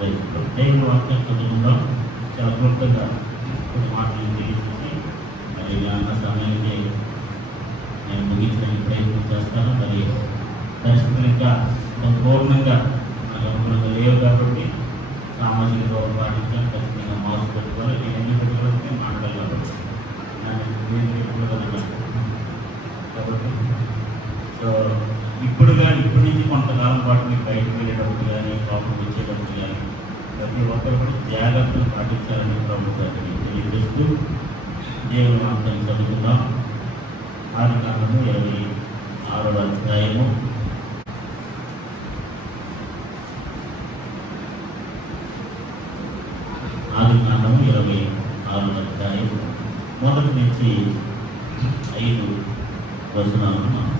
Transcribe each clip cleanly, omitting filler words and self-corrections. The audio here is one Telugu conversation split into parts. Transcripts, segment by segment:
దేవుని వాక్యం చదువుకుందాం. చాలా క్లుప్తంగా కొన్ని మాటలు తెలియజేసి మరి అన్న సమయానికి నేను ముగించడానికి ప్రయత్నం చేస్తాను. మరి పరిస్థితులు ఇంకా సంపూర్ణంగా అనుకూలంగా లేవు కాబట్టి సామాజిక దూరం పాటించాలి, ఖచ్చితంగా మాస్క్ పెట్టుకోవాలి. నేను ఎన్ని పెట్టుకోవాలంటే మాట్లాడాలి కాబట్టి సో ఇప్పటి నుంచి కొంతకాలం పాటు మీరు బయటకు వెళ్ళేటప్పుడు కానీ లోపలికి వచ్చేటప్పుడు కానీ ప్రతి ఒక్కరు కూడా జాగ్రత్తలు పాటించాలని ప్రభుత్వాన్ని తెలియజేస్తూ దేవుని వాక్యాన్ని చదువుకుందాం. ఆదికాండము 26వ అధ్యాయము ఆదికాండము 26వ అధ్యాయం మొదటి నుంచి 5 వచనాలను మనం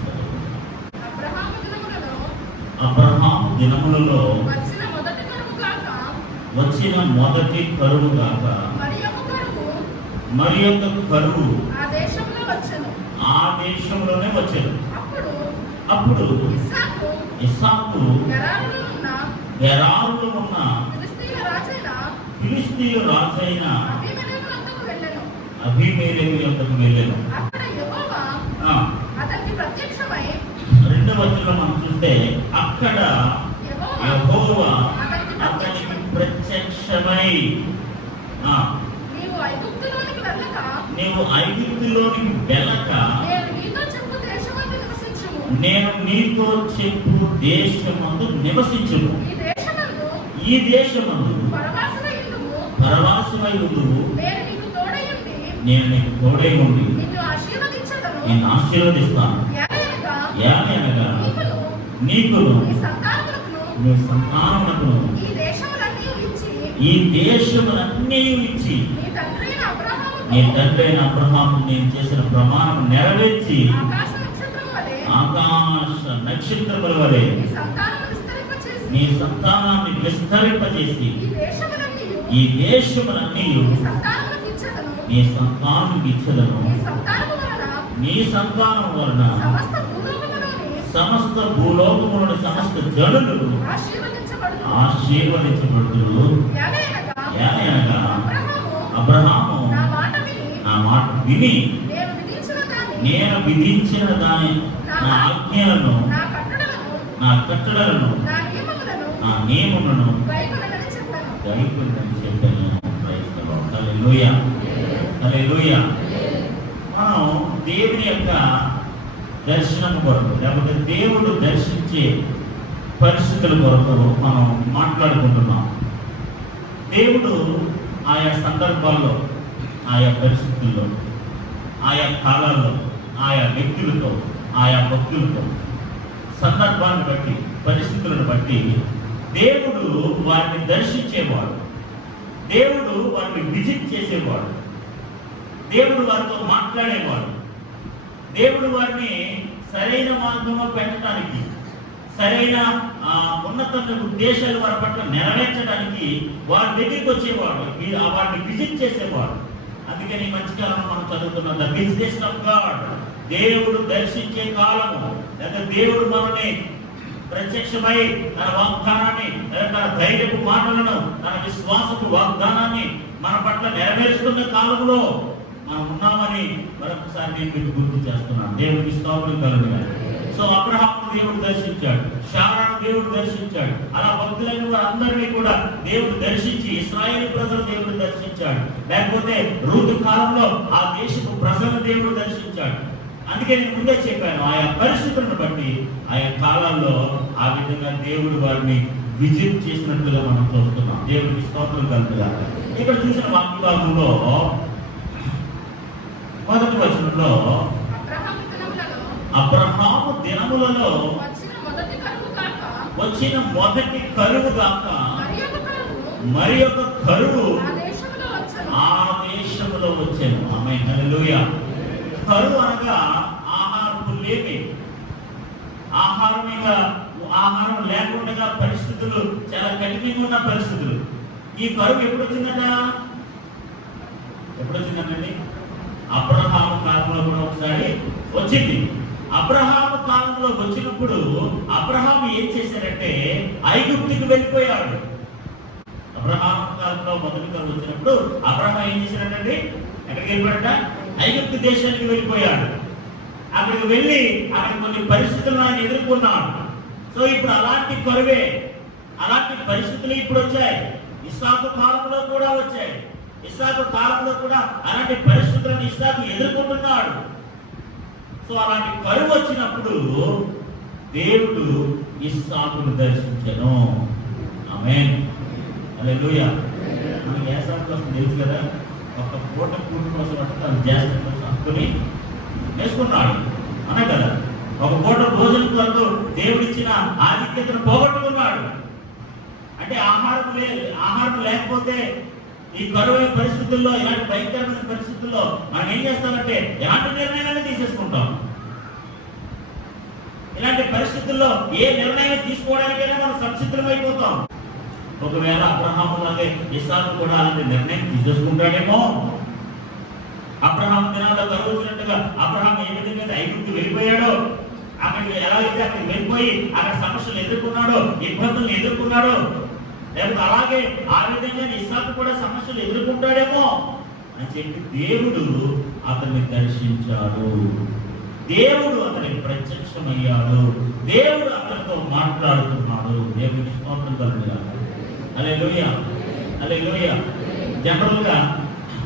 అబ్రహాము దినములలో వచ్చిన మొదటి కరువు గాక మరి యొక్క కరువు ఆ దేశంలోనే వచ్చాను. అప్పుడు ఇస్సాకు గెరారులో ఉన్న ఫిలిష్తీయుల రాజైన అబీమెలెకు యొద్దకు వెళ్ళెను. రెండవ వచనంలో మనం చూస్తే అక్కడ యెహోవా అతనికి ప్రత్యక్షమై నీవు ఐగుప్తులోనికి వెళ్ళక నేను నీతో చెప్పు దేశమందు నివసించును. ఈ దేశమందు పరవాసమై ఉండువు. నేను నీకు తోడై ఉండి నేను ఆశీర్వదిస్తాను. ఏమనగా నీకును నీ సంతానమునకును ఈ దేశములన్నీ ఇచ్చి నీ తండ్రి అయిన అబ్రహాము నేను చేసిన ప్రమాణం నెరవేర్చి ఆకాశ నక్షత్రముల వలె నీ సంతానాన్ని విస్తరింపజేసి ఈ దేశములన్నీ నీ సంతానానికి ఇచ్చదను. నీ సంతానం వలన సమస్త భూలోకములోని సమస్త జనులు ఆశీర్వదించబడుతురు. అబ్రహాము నా మాట విని నేను విధించిన దాని నా ఆజ్ఞలను నా కట్టడలను నా నియమములను గైకొనని చెప్పాను. హల్లెలూయా, హల్లెలూయా. మనం దేవుని యొక్క దర్శనం కొరకు లేకపోతే దేవుడు దర్శించే పరిస్థితుల కొరకు మనం మాట్లాడుకుంటున్నాం. దేవుడు ఆయా సందర్భాల్లో, ఆయా పరిస్థితుల్లో, ఆయా కాలాల్లో, ఆయా వ్యక్తులతో, ఆయా భక్తులతో, సందర్భాన్ని బట్టి, పరిస్థితులను బట్టి దేవుడు వారిని దర్శించేవాడు. దేవుడు వారిని విజిట్ చేసేవాడు. దేవుడు వారితో మాట్లాడేవాడు. దేవుడు వారిని సరైన మార్గంలో పెట్టడానికి, సరైన ఉన్నత ఉద్దేశాలు వారి పట్ల నెరవేర్చడానికి వారి దగ్గరికి వచ్చేవాడు, వారిని విజిట్ చేసేవాడు. అందుకని ఈ మధ్యకాలంలో మనం చదువుతున్నాం ద విజిటేషన్ ఆఫ్ గాడ్. దేవుడు దర్శించే కాలము, లేదా దేవుడు మనల్ని ప్రత్యక్షమై తన వాగ్దానాన్ని, తన ధైర్యపు మాటలను, తన విశ్వాసపు వాగ్దానాన్ని మన పట్ల నెరవేరుస్తున్న కాలంలో మనం ఉన్నామని మరొకసారి నేను మీకు గుర్తు చేస్తున్నాను. దేవుడికి స్తోత్రం కలుగును. సో అబ్రహాము దేవుడు దర్శించాడు, శారాను దేవుడు దర్శించాడు. అలా భక్తులైన వారందరినీ కూడా దేవుడు దర్శించి ఇశ్రాయేలు ప్రజలు దేవుడు దర్శించాడు. లేకపోతే ఋతు కాలంలో ఆ దేశపు ప్రజలు దేవుడు దర్శించాడు. అందుకే నేను ముందే చెప్పాను, ఆయా పరిస్థితులను బట్టి ఆయా కాలాల్లో ఆ విధంగా దేవుడు వారిని విజిట్ చేసినట్లుగా మనం చూస్తున్నాం. దేవుడికి స్తోత్రం కలుగుగా. ఇక్కడ చూసిన వాక్య భాగంలో మొదటి వచనంలో అబ్రహాము దినములలో వచ్చిన మొదటి కరువు గాక మరి ఒక కరువు ఆ దేశంలో వచ్చాను. ఆమేన్, హల్లెలూయా. కరువు అనగా ఆహారము లేమి, ఆహారం లేకుండా పరిస్థితులు చాలా కఠినంగా ఉన్న పరిస్థితులు. ఈ కరువు ఎప్పుడు వచ్చిందండి? అబ్రహాము కాలంలో కూడా ఒకసారి వచ్చింది. అబ్రహాము కాలంలో వచ్చినప్పుడు అబ్రహాము ఏం చేశారంటే ఐగుప్తుకు వెళ్ళిపోయాడు. అబ్రహాం కాలంలో మొదటి కరువు వచ్చినప్పుడు అబ్రహాం ఏం చేశాడంటే ఎక్కడికి వెళ్ళిపోయాడట? ఐగుప్తు దేశానికి వెళ్ళిపోయాడు. అక్కడికి వెళ్ళి అక్కడ కొన్ని పరిస్థితులను ఆయన ఎదుర్కొన్నాడు. సో ఇప్పుడు అలాంటి కరువే, అలాంటి పరిస్థితులు ఇప్పుడు వచ్చాయి. ఇస్సాకు కాలంలో కూడా వచ్చాయి. ఇస్సాకు కాలంలో కూడా అలాంటి పరిస్థితులను ఇస్సాకు ఎదుర్కొంటున్నాడు. సో అలాంటి కరువు వచ్చినప్పుడు దేవుడు ఇస్సాకును దర్శించెను. ఆమేన్, హల్లెలూయా. మనకి ఏసాకు కోసం తెలుసు కదా, ఒక పూట కూటు కోసం తను జ్యేష్ఠం కోసం అనుకుని వేసుకున్నాడు అనే కదా. ఒక పూట భోజనం కొరకు దేవుడిచ్చిన ఆధిక్యతను పోగొట్టుకున్నాడు. అంటే ఆహారం లేకపోతే ఈ కరువు పరిస్థితుల్లో, ఇలాంటి భయంకరమైన పరిస్థితుల్లో మనం ఏం చేస్తామంటే ఎలాంటి నిర్ణయాన్ని తీసేసుకుంటాం. ఇలాంటి పరిస్థితుల్లో ఏ నిర్ణయం తీసుకోవడానికైనా మనం సంసిద్ధమైపోతాం. ఒకవేళ అబ్రహాము లాగే ఇస్సాకు కూడా అలాంటి నిర్ణయం తీసేసుకుంటాడేమో. అబ్రహాం దినాల్లో కరువు వచ్చినట్టుగా అబ్రహాం ఏ విధంగా ఐగుప్తు వెళ్ళిపోయాడో, అక్కడికి ఎలాగైతే అక్కడికి వెళ్ళిపోయి అక్కడ సమస్యలు ఎదుర్కొన్నాడో, ఇబ్బందులను ఎదుర్కొన్నాడో, లేకపోతే అలాగే ఆ విధంగా ఇస్సాకు కూడా సమస్యలు ఎదుర్కొంటాడేమో అని చెప్పి దేవుడు అతన్ని దర్శించాడు. దేవుడు అతనికి ప్రత్యక్షమయ్యాడు. దేవుడు అతనితో మాట్లాడుతున్నాడు. దేవుడికి స్తోత్రం కలుగుగాక. హల్లెలూయా, హల్లెలూయా. జనరల్గా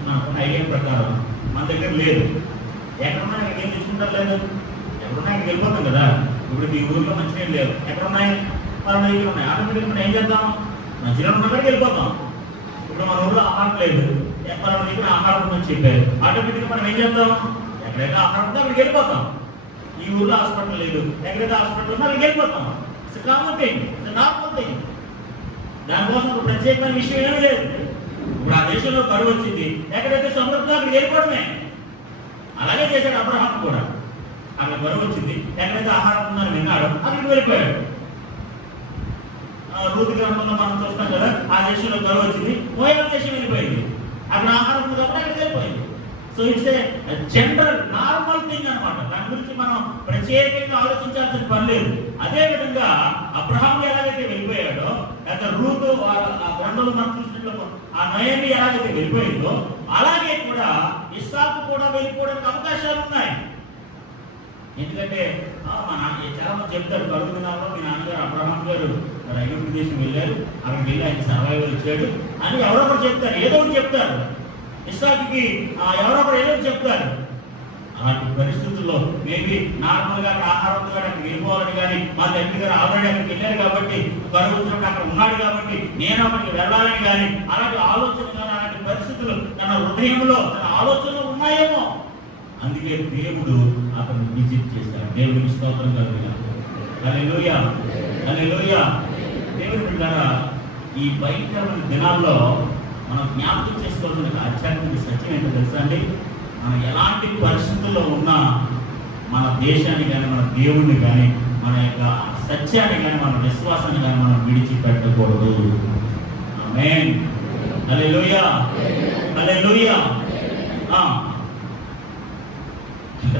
నాకు ఐడియా ప్రకారం మన దగ్గర లేదు. ఎక్కడున్నా అక్కడికి ఏం తెచ్చుకుంటారు? లేదు, ఎక్కడున్నా అక్కడికి వెళ్ళిపోతాం కదా. ఇప్పుడు ఈ ఊరిలో మంచినీళ్ళు లేవు, ఎక్కడున్నాయి? మన దగ్గర ఉన్నాయి. ఆటోమేటిక్గా మనం ఏం చేద్దాం? మంచిగా ఉన్న కాడికి వెళ్ళిపోతాం. ఇప్పుడు మన ఊళ్ళో ఆహారం లేదు, మన దగ్గర ఆహారం ఉందని చెప్పారు, ఆటోమేటిక్గా మనం ఏం చేద్దాం? ఎక్కడైతే ఆహారం ఉందో అక్కడికి వెళ్ళిపోతాం. ఈ ఊళ్ళో హాస్పిటల్ లేదు, ఎక్కడైతే హాస్పిటల్ ఉందో అక్కడికి వెళ్ళిపోతాం. It's common thing, it's normal thing. దానికోసం ఒక ప్రత్యేకమైన విషయం ఏమీ లేదు. ఇప్పుడు ఆ దేశంలో కరువు వచ్చింది, ఎక్కడైతే సమృద్ధిలో అక్కడికి వెళ్ళిపోవడమే. అలాగే చేశాడు అబ్రహాం కూడా. అక్కడ కరువు వచ్చింది, ఎక్కడైతే ఆహారం ఉందని విన్నాడు అక్కడికి వెళ్ళిపోయాడు. రూతు గ్రంథంలో మనం చూస్తాం కదా, ఆ దేశంలో కరువు వచ్చింది, మోయాబు దేశం వెళ్ళిపోయింది. అక్కడ ఆహారం ఉంది కాబట్టి అక్కడికి వెళ్ళిపోయింది. So it's a general normal thing అన్నమాట. దాని గురించి మనం ప్రత్యేకంగా ఆలోచించాల్సిన పని లేదు. అదే విధంగా అబ్రహాం ఎలాగైతే వెళ్ళిపోయాడో, లేదా రూతు ఆ గ్రంథంలో మనం చూసినట్లు ఆ నయోమి ఎలాగైతే వెళ్ళిపోయిందో, అలాగే కూడా ఇస్సాకు కూడా వెళ్ళిపోవడానికి అవకాశాలు ఉన్నాయి. ఎందుకంటే మా నాన్న చాలా మంది చెప్తారు, కరువు దినాల్లో మీ నాన్నగారు అబ్రహాం గారు ఐగుప్తు దేశం వెళ్ళారు, అక్కడికి వెళ్ళి ఆయన సర్వైవల్ ఇచ్చాడు అని ఎవరో ఒకరు చెప్తారు, ఏదో ఒకటి చెప్తారు. ఇస్సాకుకి ఎవరో ఒకరు ఏదో ఒకటి చెప్తారు. అలాంటి పరిస్థితుల్లో మేబీ నార్మల్గా అక్కడ ఆహారం అక్కడికి వెళ్ళిపోవాలని కానీ, మా తండ్రి గారు ఆల్రెడీ అక్కడికి వెళ్ళారు కాబట్టి, కరువు వచ్చినప్పుడు అక్కడ ఉన్నాడు కాబట్టి నేను అక్కడికి వెళ్ళాలని కానీ, అలాంటి ఆలోచన కానీ, అలాంటి పరిస్థితులు తన హృదయంలో తన ఆలోచనలు ఉన్నాయేమో. అందుకే దేవుడు అతను విజిట్ చేశాడు. దేవుడికి స్తోత్రం కలుగుగాక. హల్లెలూయా, హల్లెలూయా. దేవుడి బిడ్డలారా, ఈ భయంకరమైన దినాల్లో మనం జ్ఞాపకం చేసుకోవాల్సిన ఆధ్యాత్మిక సత్యం ఏంటో తెలుసా అండి? మనం ఎలాంటి పరిస్థితుల్లో ఉన్నా మన దేశాన్ని కానీ, మన దేవుడిని కానీ, మన యొక్క సత్యాన్ని కానీ, మన విశ్వాసాన్ని కానీ మనం విడిచిపెట్టకూడదు. ఆమేన్, హల్లెలూయా, హల్లెలూయా.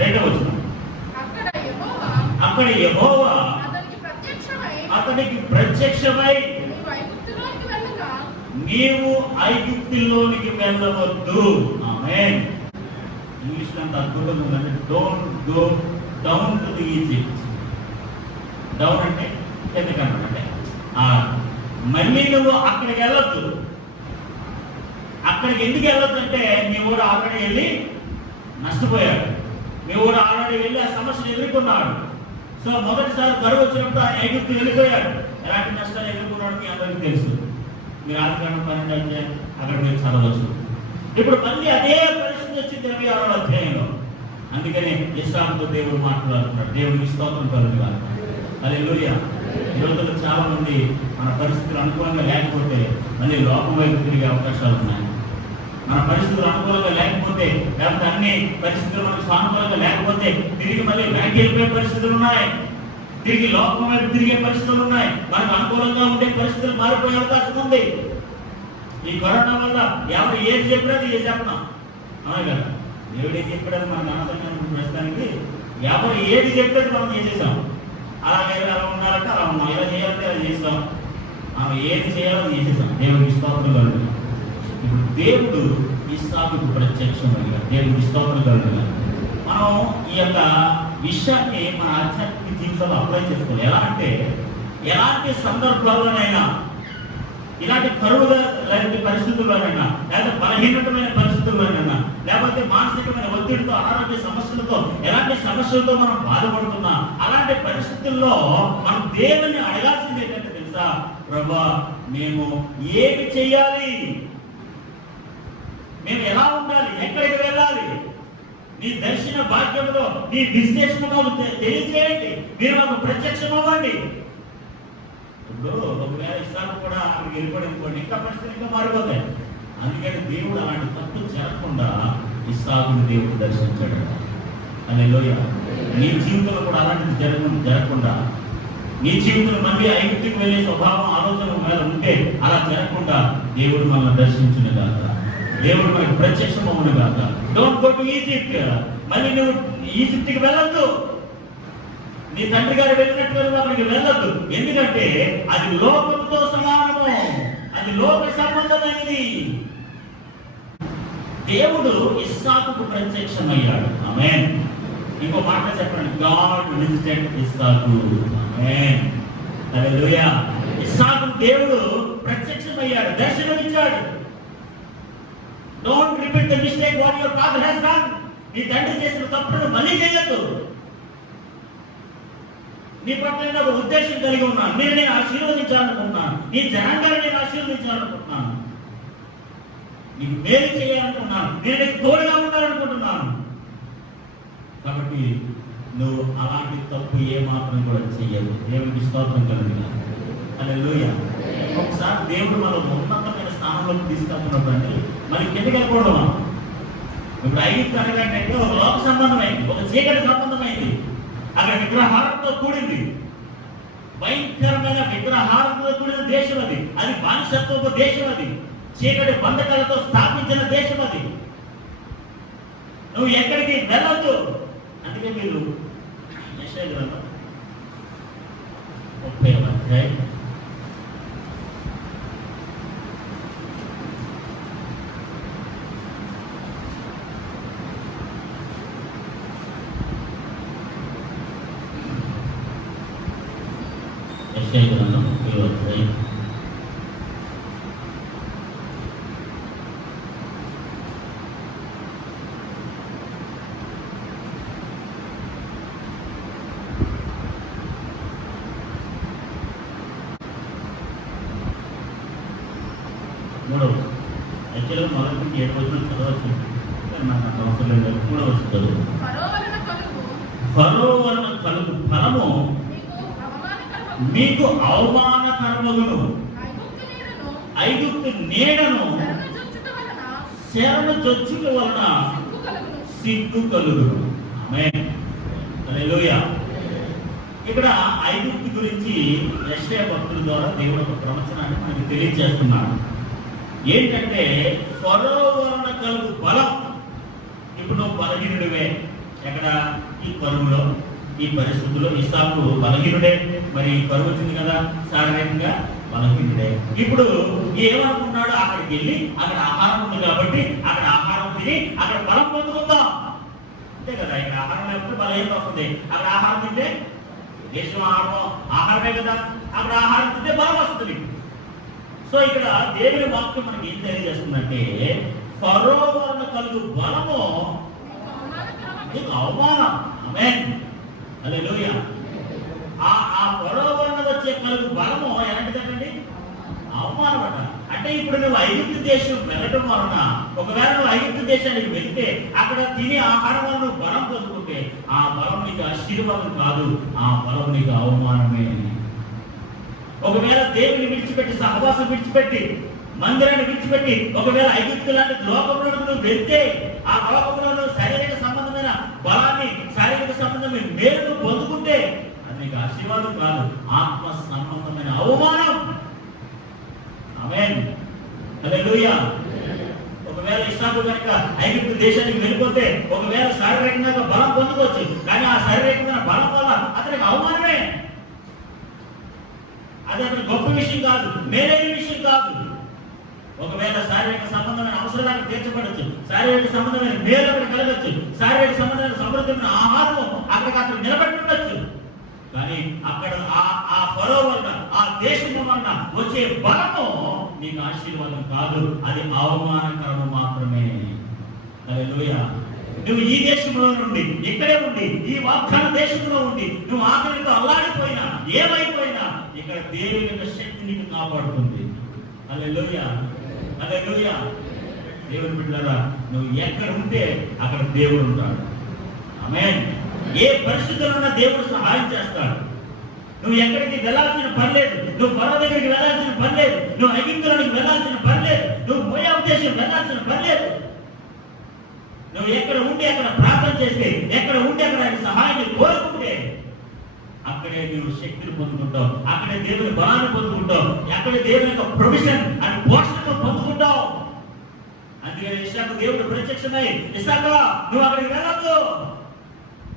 రెండవ వచనం, అక్కడ యెహోవా అతనికి ప్రత్యక్షమై నీవు ఐగుప్తులోనికి వెళ్ళవద్దు. ఆమేన్. ఇంగ్లీష్ అంత అద్భుతంగా ఉందంటే don't go down to the Egypt. Down అంటే ఎందుకంటే మళ్ళీ నువ్వు అక్కడికి వెళ్ళొద్దు. అక్కడికి ఎందుకు వెళ్ళొద్దు అంటే మీ కూడా ఆల్రెడీ వెళ్ళి నష్టపోయాడు. మీ కూడా ఆల్రెడీ వెళ్ళి ఆ సమస్యను ఎదుర్కొన్నాడు. సో మొదటిసారి కరువు వచ్చినప్పుడు ఆయన ఐగుప్తు వెళ్ళిపోయాడు. ఎలాంటి నష్టాలు ఎదుర్కొన్నాడు మీ అందరికీ తెలుసు. మీరు ఆదికాండం 12 అధ్యాయం అక్కడ మీరు చదవచ్చు. ఇప్పుడు మళ్ళీ అదే పరిస్థితి వచ్చింది 26వ అధ్యాయంలో. అందుకని ఇస్సాకుతో దేవుడు మాట్లాడుతున్నాడు. దేవుడికి స్తోత్రం కలుగుగాక. హల్లెలూయా. ఈ రోజుల్లో చాలా మంది మన పరిస్థితులు అనుకూలంగా లేకపోతే మళ్ళీ లోకం వైపు తిరిగే అవకాశాలు ఉన్నాయి. మన పరిస్థితులు అనుకూలంగా లేకపోతే, లేకపోతే అన్ని పరిస్థితులు మనకు సానుకూలంగా లేకపోతే తిరిగి మళ్ళీ వెనక్కి వెళ్ళిపోయే పరిస్థితులు ఉన్నాయి. తిరిగి లోకం వైపు తిరిగే పరిస్థితులు ఉన్నాయి. మనకు అనుకూలంగా ఉండే పరిస్థితులు మారిపోయే అవకాశం ఉంది. ఈ కరోనా వల్ల ఎవరు ఏది చెప్పినది చేసేస్తున్నాం. అవును కదా, దేవుడు ఏది చెప్పాడని మనకు అనవసరంగా ప్రస్తుతానికి ఎవరు ఏది చెప్తే మనం చేసేసాం. అలాగే అలా ఉండాలంటే అలా ఉన్నాం, ఇలా చేయాలంటే అలా చేస్తాం. ఆమె ఏది చేయాలో చేసేసాం. దేవుడికి స్తోత్రం కలుగుతుంది. ఇప్పుడు దేవుడు ఇస్సాకుకు ప్రత్యక్షమయ్యాడు. దేవుడికి స్తోత్రం కలుగుతుంది. మనం ఈ యొక్క విషయాన్ని మన ఆధ్యాత్మిక జీవితంలో అప్లై చేసుకోవాలి. ఎలా అంటే ఎలాంటి సందర్భాల్లోనైనా, ఇలాంటి కరువుగా లాంటి పరిస్థితుల్లోనైనా, లేకపోతే బలహీనమైన పరిస్థితుల్లోనైనా, లేకపోతే మానసికమైన ఒత్తిడితో, అనారోగ్య సమస్యలతో, ఎలాంటి సమస్యలతో మనం బాధపడుతున్నా, అలాంటి పరిస్థితుల్లో మనం దేవుని అడగాల్సింది ఏంటంటే తెలుసా? ప్రభువా, మేము ఏమి చెయ్యాలి? మేము ఎలా ఉండాలి? ఎక్కడికి వెళ్ళాలి? నీ దర్శన భాగ్యంలో, నీ విశ్లేషణలో తెలియజేయండి. మీరు మాకు ప్రత్యక్షం అవ్వండి. ఇప్పుడు ఒకవేళ ఇస్సాకు కూడా అక్కడికి వెళ్ళిపోయి ఇంకా పరిస్థితులు ఇంకా మారిపోతాయి. అందుకని దేవుడు అలాంటి తప్పు జరగకుండా ఇస్సాకుని దేవుడు దర్శించాడు. హల్లెలూయా. నీ జీవితంలో కూడా అలాంటిది జరగకుండా, నీ జీవితంలో మళ్ళీ ఐగుప్తుకు వెళ్ళే స్వభావం, ఆలోచన మీద ఉంటే అలా జరగకుండా దేవుడు మనల్ని దర్శించును గాక. దేవుడు మనకు ప్రత్యక్షం అవును గాక. Don't go to Egypt. మళ్ళీ నువ్వు ఈజిప్ట్కి వెళ్ళొద్దు. నీ తండ్రి గారు వెళ్ళినట్టు అక్కడికి వెళ్ళొద్దు. ఎందుకంటే అది లోకంతో సమానము, అది లోక సంబంధమైనది. దేవుడు ఇస్సాకుకు ప్రత్యక్షమయ్యాడు. ఆమేన్. ఇంకో మాట చెప్పండి, గాడ్ విజిటెడ్ ఇస్సాకు. ఆమేన్. హల్లెలూయా. ఇస్సాకుకు దేవుడు ప్రత్యక్షమయ్యాడు, దర్శనమిచ్చాడు. Don't repeat the mistake what your father has done. నీ తండ్రి చేసిన తప్పును మళ్ళీ చేయొద్దు. నీ పట్ల నేను ఒక ఉద్దేశం కలిగి ఉన్నాను. నేను ఆశీర్వదించాలనుకుంటున్నాను. నీ జనాంగాన్ని నేను ఆశీర్వదించాలనుకుంటున్నాను. నీకు మేలు చేయాలనుకుంటున్నాను. నేను నీకు తోడుగా ఉండాలనుకుంటున్నాను. కాబట్టి నువ్వు అలాంటి తప్పు ఏ మాత్రం కూడా చెయ్యవు. దేవుడికి స్తోత్రం కలుగుతుంది. హల్లెలూయా. ఒకసారి దేవుడు మనం ఉన్నతమైన స్థానంలోకి తీసుకెళ్తున్నప్పుడు మరి కిందకి వెళ్ళకూడదు. ఇప్పుడు ఐగుప్తు అనగానే ఒక లోక సంబంధమైంది, ఒక చీకటి సంబంధమైంది. అక్కడ విగ్రహారంతో కూడింది. భయంకరమైన విగ్రహారంతో కూడిన దేశం అది. అది బానిసత్వపు దేశం. అది చీకటి బంధకాలతో స్థాపించిన దేశం. అది నువ్వు ఎక్కడికి వెళ్ళొద్దు. అందుకే మీరు యెషయా గ్రంథం 30వ అధ్యాయం 30వ అధ్యాయం 3వ యాక్చువల్గా మొదటి 7 వచనం చదవచ్చు. నాకు అంత అవసరం లేదు. 3వ వచనం చదువు. ఫరో వలన కలుగు ఫలము మీకు అవమానకరమగును. ఐగుప్తు నీడను శరణు చొచ్చుట వలన సిగ్గు కలుగును. ఆమేన్. హల్లెలూయా. ఇక్కడ ఐగుప్తు గురించి యెషయా భక్తుల ద్వారా దేవుడు ఒక ప్రవచనాన్ని మనకి తెలియజేస్తున్నాడు. ఏంటంటే ఫరో వలన కలుగు బలం. ఇప్పుడు నువ్వు బలహీనుడివే. ఎక్కడ? ఈ కరువులో, ఈ పరిస్థితుల్లో ఇస్సాకు బలహీనుడే. మరి కరువు వచ్చింది కదా, శారీరకంగా బలహీనుడే. ఇప్పుడు ఏమనుకున్నాడు? అక్కడికి వెళ్ళి అక్కడ ఆహారం ఉంది కాబట్టి అక్కడ ఆహారం తిని అక్కడ బలం పొందుకుందాం. అంతే కదా. ఇక్కడ ఆహారం లేకపోతే బలహీనత వస్తుంది. అక్కడ ఆహారం తింటే దేశం ఆహారమే కదా, అక్కడ ఆహారం తింటే బలం వస్తుంది. సో ఇక్కడ దేవుని వాక్యం మనకి ఏం తెలియజేస్తుందంటే ఫరో వలన కలుగు బలము నీకు అవమానం. ఆమేన్. హల్లెలూయా. ఆ ఫరో వలన వచ్చే కలుగు బలము ఎలాంటిదండి? అవమానం అట. అంటే ఇప్పుడు నువ్వు ఐగుప్తు దేశం వెళ్ళడం వలన, ఒకవేళ నువ్వు ఐగుప్తు దేశానికి వెళ్తే అక్కడ తినే ఆహారం వల్ల నువ్వు బలం పొందుకుంటే ఆ బలం నీకు ఆశీర్వాదం కాదు, ఆ బలం నీకు అవమానమే. ఒకవేళ దేవుని విడిచిపెట్టి, సహవాసం విడిచిపెట్టి, మందిరాన్ని విడిచిపెట్టి ఒకవేళ ఐగుప్తు లాంటి లోకంలో నువ్వు వెళ్తే ఆ లోకంలో శారీరక సంబంధమైన బలాన్ని, శారీరక సంబంధమైన మేలును పొందుకుంటే అది నీకు ఆశీర్వాదం కాదు, ఆత్మ సంబంధమైన అవమానం. ఆమేన్. హల్లెలూయా. ఒకవేళ ఇస్సాకు కనుక ఐగుప్తు దేశానికి వెళ్ళిపోతే ఒకవేళ శారీరకంగా బలం పొందుకోవచ్చు, కానీ ఆ శారీరకమైన బలం వల్ల అతనికి అవమానమే. అది అతని గొప్ప విషయం కాదు, మేలైన విషయం కాదు. ఒకవేళ శారీరక సంబంధమైన అవసరాలకు తీర్చబడచ్చు, శారీరక సంబంధమైన మేలు అక్కడ కలగచ్చు, శారీరక సంబంధమైన సమృద్ధమైన ఆహారము అక్కడ నిలబడి ఉండొచ్చు. కానీ అక్కడ ఆ ఫరో వలన, ఆ దేశం వలన వచ్చే బలము నీకు ఆశీర్వాదం కాదు, అది అవమానకరము మాత్రమే. హల్లెలూయా. నువ్వు ఈ దేశంలో నుండి, ఇక్కడే ఉండి, ఈ వాగ్దాన దేశంలో ఉండి నువ్వు ఆకలితో అల్లాడిపోయినా, ఏమైపోయినా ఇక్కడ దేవుని యొక్క శక్తి నీకు కాపాడుతుంది. హల్లెలూయా, హల్లెలూయా. దేవుని బిడ్డలారా, నువ్వు ఎక్కడ ఉంటే అక్కడ దేవుడు ఉంటాడు. ఆమేన్. ఏ పరిస్థితుల్లో ఉన్నా దేవుడు సహాయం చేస్తాడు. నువ్వు ఎక్కడికి వెళ్ళాల్సిన పని లేదు, నువ్వు ఫరో దగ్గరికి వెళ్ళాల్సిన పని లేదు, నువ్వు ఐగుప్తులోకి వెళ్ళాల్సిన పని లేదు, నువ్వు మోయాబు దేశం వెళ్ళాల్సిన పని లేదు. నువ్వు ఎక్కడ ఉండి అక్కడ ప్రార్థన చేస్తే, ఎక్కడ ఉండి అక్కడ ఆయన సహాయాన్ని కోరుకుంటే అక్కడే నువ్వు శక్తిని పొందుకుంటావు, అక్కడే దేవుని బలాన్ని పొందుకుంటావు, అక్కడే దేవుని యొక్క ప్రొవిజన్ అని పోషణను పొందుకుంటావు. అందుకని ఇస్సాకు దేవుడు ప్రత్యక్షమై, ఇస్సాకు నువ్వు అక్కడికి వెళ్ళొద్దు,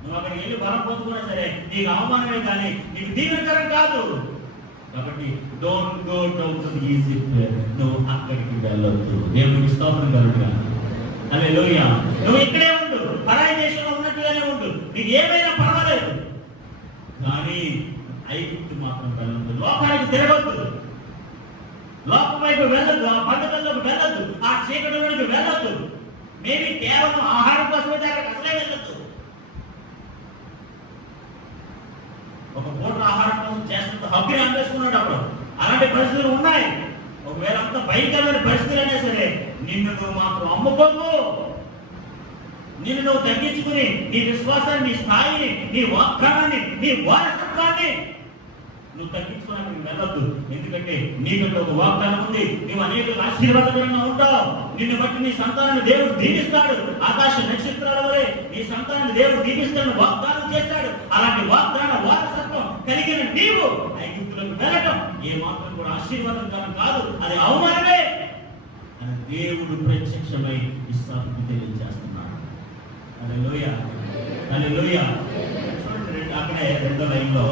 నువ్వు అక్కడికి వెళ్ళి బలం పొందుకున్నా సరే నీకు అవమానమే కానీ నీకు దీవెనకరం కాదు. కాబట్టి don't go down to Egypt, నువ్వు అక్కడికి వెళ్ళొద్దు. దేవునికి స్తోత్రం కలుగుగా. హల్లెలూయా. నువ్వు ఇక్కడే ఉండు, పరాయి దేశంలో ఉన్నట్టుగానే ఉండు, నీకు ఏమైనా పర్వాలేదు, కానీ ఐగుప్తు మాత్రం వెళ్ళొద్దు. లోకానికి తిరగొద్దు, లోకం వైపు వెళ్ళొద్దు, ఆ పండుగల్లోకి వెళ్ళొద్దు, ఆ చీకటిలోకి వెళ్ళొద్దు. మేబీ కేవలం ఆహారం కోసమే అక్కడికి అసలే వెళ్ళొద్దు. ఒక పూట ఆహారం కోసం చేస్తున్న హక్కుని అనిపిస్తున్నాడు అప్పుడు. అలాంటి పరిస్థితులు ఉన్నాయి. ఒకవేళ అంత భయంకరమైన పరిస్థితులు అయినా సరే నిన్ను నువ్వు మాత్రం అమ్ముకోకు. నిన్ను నువ్వు తగ్గించుకుని నీ విశ్వాసాన్ని, నీ స్థాయిని, నీ వాగ్దానాన్ని, నీ వారసత్వాన్ని నువ్వు తగ్గించుకోవడానికి వెళ్ళొద్దు. ఎందుకంటే నీకంటే ఒక వాగ్దానం ఉంది, నువ్వు అనేక ఆశీర్వాదకరంగా ఉంటావు. నిన్ను బట్టి నీ సంతానాన్ని దేవుడు దీవిస్తాడు. ఆకాశ నక్షత్రాల వలె నీ సంతానాన్ని దేవుడు దీవిస్తాడని వాగ్దానం చేశాడు. అలాంటి వాగ్దాన వారసత్వం కలిగిన నీవు ఐగుప్తులకు వెళ్ళటం ఏ మాత్రం కూడా ఆశీర్వాదకరం కాదు, అది అవమానమే అని దేవుడు ప్రత్యక్షమై ఇస్సాకుకు తెలియజేస్తున్నాడు. హల్లెలూయా, హల్లెలూయా. చూడండి, అక్కడే 2వ లైన్లో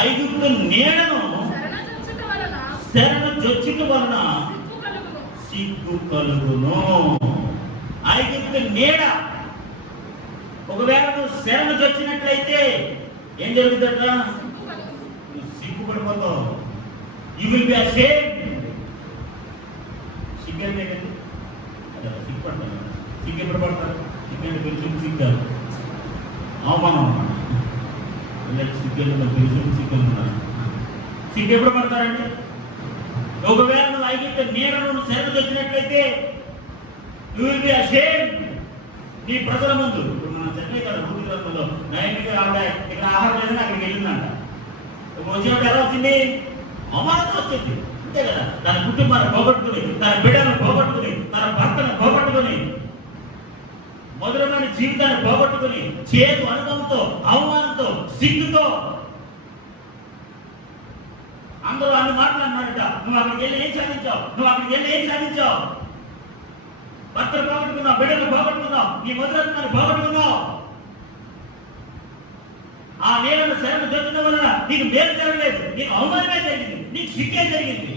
ఐగుప్తు నీడను శరణు చొచ్చుట వలన సిగ్గు కలుగును. ఐగుప్తు నీడ ఒకవేళ నువ్వు శరణు చొచ్చినట్లయితే ఏం జరుగుతుందట? నువ్వు సిగ్గుపడిపోతావు. You will be ashamed. సిగ్గంటే కదా, సిగ్గుపడతారు. సిగ్గు ఎప్పుడు పడతారు? సిగ్గంటే కొంచెం సిగ్గారు, అవమానం. సిగ్గెళ్ళు తెలుసు, సిగ్గున్నారు. సిగ్గు ఎప్పుడు పడతారండి? ఒకవేళ నువ్వు ఐగుప్తు నీడను శరణు చొచ్చినట్లయితే యు విల్ బి అషేమ్డ్. నీ ప్రజల ముందు. ఇప్పుడు మనం చదివే కదా భూమి గ్రంథంలో, నైన్గా ఆవిడ ఇక్కడ ఆహారం లేదని అక్కడికి వెళ్ళిందంట. వచ్చినప్పుడు ఎలా వచ్చింది? అవమానంతో వచ్చింది, అంతే కదా. తన కుటుంబాన్ని పోగొట్టుకుని, తన బిడ్డలను పోగొట్టుకుని, తన భర్తను పోగొట్టుకుని, మధురమైన జీవితాన్ని పోగొట్టుకుని, చేదు అనుభవంతో, అవమానంతో, సిగ్గుతో అందరూ అన్ని మాటలు అన్నారట. నువ్వు అక్కడికి వెళ్ళి ఏం సాధించావు? నువ్వు అక్కడికి వెళ్ళి ఏం సాధించావు? భర్తను పోగొట్టుకున్నావు, బిడ్డను పోగొట్టుకున్నావు, నీ మధురత్వాన్ని పోగొట్టుకున్నావు. ఆ నేలను శరణు చొచ్చడం వలన నీకు మేలు జరగలేదు, నీకు అవమానమే జరిగింది, నీకు సిగ్గే జరిగింది.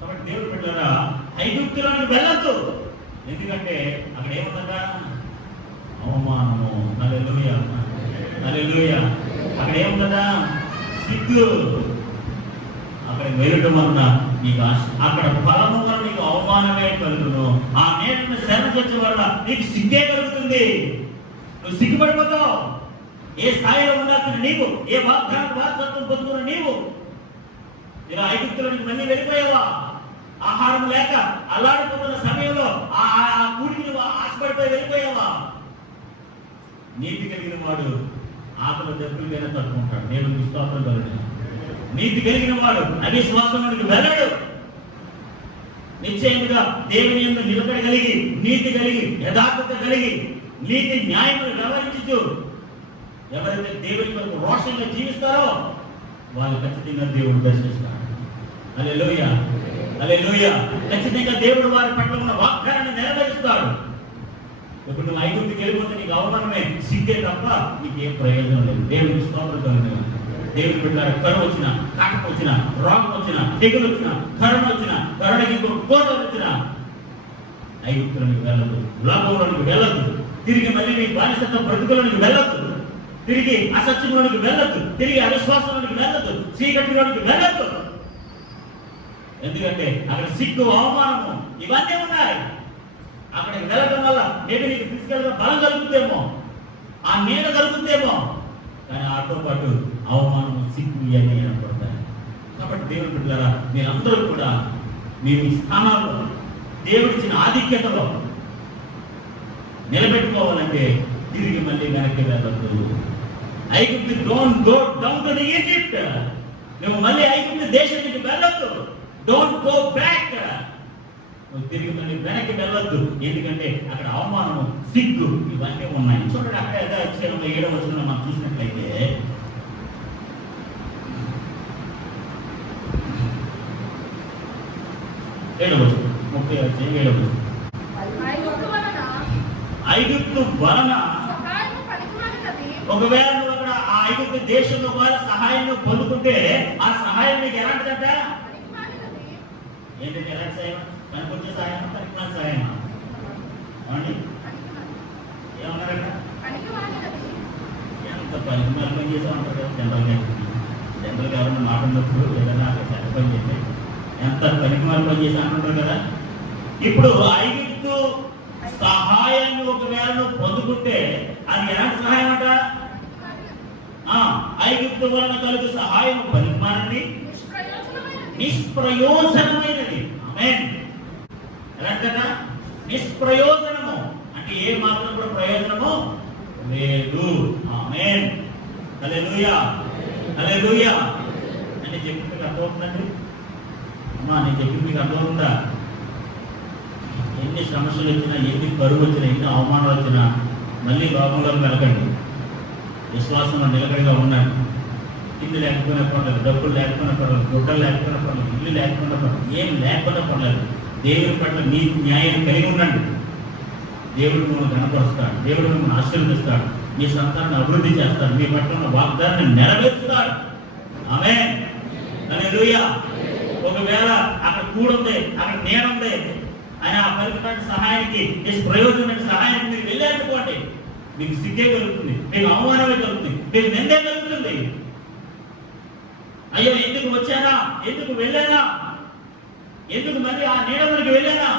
కాబట్టి దేవుడు బిడ్డలారా, ఐగుప్తులోకి వెళ్ళొద్దు. ఎందుకంటే అక్కడ ఏముందట? అవమానము. హల్లెలూయా, హల్లెలూయా. అక్కడ ఏముందట? సిగ్గు. అక్కడ వెళ్ళటం వలన నీకు అక్కడ ఫలము వల్ల నీకు అవమానమే కలుగును. ఆ నేలను శరణు చొచ్చడం వల్ల నీకు సిగ్గే కలుగుతుంది. నువ్వు సిగ్గుపడిపోతావు. ఏ స్థాయిలో ఉండాల్సిన నీవు, ఏ వాగ్దానం వారసత్వం పొందుకున్న నీవు ఇలా ఐగుప్తులోకి మళ్ళీ వెళ్ళిపోయావా? ఆహారం లేక అల్లాడిపోతున్న సమయంలో ఆ కూడికి నువ్వు ఆశపడిపోయి వెళ్ళిపోయావా? నీతి కలిగిన వాడు ఆకలి దెబ్బలకైనా తట్టుకుంటాడు. నేను స్తోత్రం కలుగుతాను. నీతి కలిగిన వాడు అవిశ్వాసంలోకి వెళ్ళడు. నిశ్చయంగా దేవుని యందు నిలకడ కలిగి, నీతి కలిగి, యథార్థత కలిగి, నీతి న్యాయములు వ్యవహరించు ఎవరైతే దేవుని కొరకు రోషంగా జీవిస్తారో వాళ్ళు ఖచ్చితంగా దేవుడు దర్శిస్తాడు. హల్లెలూయా, హల్లెలూయా. ఖచ్చితంగా దేవుడు వారి పట్ల ఉన్న వాగ్దానాన్ని నెరవేరుస్తాడు. ఇప్పుడు నువ్వు ఐగుప్తుకి వెళ్ళిపోతే నీకు అవమానమే, సిగ్గే తప్ప నీకు ఏ ప్రయోజనం లేదు. దేవుడికి స్తోత్రం కలుగుతుంది. దేవుని బిడ్డలారా, కరువు వచ్చిన, కాటం వచ్చిన, రోగం వచ్చిన, తెగులు వచ్చిన, కరోనా వచ్చిన, కరోనాకి కోత వచ్చిన ఐగుప్తులోనికి వెళ్ళదు, లోకంలోనికి వెళ్ళదు, తిరిగి మళ్ళీ మీ బానిసత్వ బ్రతుకులోనికి వెళ్ళదు, తిరిగి అసత్యంలోనికి వెళ్ళదు, తిరిగి అవిశ్వాసంలోనికి వెళ్ళదు, చీకటిలోనికి వెళ్ళదు. ఎందుకంటే అక్కడ సిగ్గు, అవమానము ఇవన్నీ ఉన్నాయి. అక్కడికి వెళ్ళడం వల్ల మేబీ నీకు ఫిజికల్ గా బలం కలుగుతుందేమో, ఆ నీడ కలుగుతుందేమో, కానీ ఆతో పాటు అవమానము, సిగ్గు ఇవన్నీ ఏర్పడతాయి. కాబట్టి దేవుని బిడ్డలారా, మీరందరూ కూడా మీ స్థానాల్లో దేవుడిచ్చిన ఆధిక్యతలో నిలబెట్టుకోవాలంటే తిరిగి మళ్ళీ వెనక్కి వెళ్ళద్దు. ఐగుప్తు, don't go down to the Egypt. నువ్వు మళ్ళీ ఐగుప్తు దేశానికి వెళ్ళొద్దు. Don't go back. నువ్వు తిరిగి మళ్ళీ వెనక్కి వెళ్ళొద్దు. ఎందుకంటే అక్కడ అవమానము, సిగ్గు ఇవన్నీ ఉన్నాయి. చూడండి, అక్కడ 7వ వచనంలో మనం చూసినట్లయితే, ఐగుప్తు వలన ఒకవేళ నువ్వు అక్కడ ఆ ఐగుప్తు దేశంలో వాళ్ళ సహాయాన్ని పొందుకుంటే ఆ సహాయం నీకు ఎలాంటిదంట? ఏంటంటే ఎలాంటి సహాయం? పనికొచ్చే సహాయం, పనికిమాలిన సహాయం అండి. ఏమన్నారట? ఎంత పనికిమాలిన పని చేసామంటారు కదా జనరల్గా ఎవరైనా మాట్లాడినప్పుడు ఏదైనా పెద్ద పని చేస్తే ఎంత పనికిమాలిన పని చేసి అంటుంటారు కదా. ఇప్పుడు ఐగుప్తు సహాయాన్ని ఒకవేళ నువ్వు పొందుకుంటే అది ఎలాంటి సహాయం అంట? ఐగుప్తు వలన కలుగు సహాయం పనికిమాలినది, నిష్ప్రయోజనమైనది. ఆమేన్. ఎలాంటిదట? నిష్ప్రయోజనము అంటే ఏ మాత్రం కూడా ప్రయోజనము లేదు. ఆమేన్. హల్లెలూయా, హల్లెలూయా. అంటే చెప్పి మీకు అర్థమవుతుందండి? అమ్మా, నేను చెప్పి మీకు అర్థమవుతుందా? ఎన్ని సమస్యలు వచ్చినా, ఎన్ని కరువు వచ్చినా, ఎన్ని అవమానాలు వచ్చినా మళ్ళీ లోకంలోకి వెళ్ళకండి. విశ్వాసంలో నిలకడగా ఉండండి. ఇల్లు లేకపోయినా పర్లేదు, డబ్బులు లేకపోయినా పర్లేదు, గుడ్డలు లేకపోయినా పర్లేదు, ఇల్లు లేకపోయినా పర్లేదు, ఏం లేకపోయినా పర్లేదు, దేవుడి పట్ల నీతి న్యాయం కలిగి ఉండండి. దేవుడు మిమ్మల్ని గణపరుస్తాడు, దేవుడు మిమ్మల్ని ఆశీర్వదిస్తాడు, మీ సంతానాన్ని అభివృద్ధి చేస్తాడు, మీ పట్ల ఉన్న వాగ్దానాన్ని నెరవేర్చుతాడు. ఆమేన్. హల్లెలూయా. ఒకవేళ అక్కడ కూడుంది, అక్కడ నీడుంది, ఆయన ఆ పలికిన సహాయానికి, ప్రయోజనమైన సహాయానికి మీరు వెళ్ళారనుకోండి, మీకు సిగ్గే కలుగుతుంది, మీకు అవమానమే కలుగుతుంది, మీకు నిందే కలుగుతుంది. అయ్యో, ఎందుకు వచ్చానా, ఎందుకు వెళ్ళానా, ఎందుకు మళ్ళీ ఆ నీడలోకి వెళ్ళానా,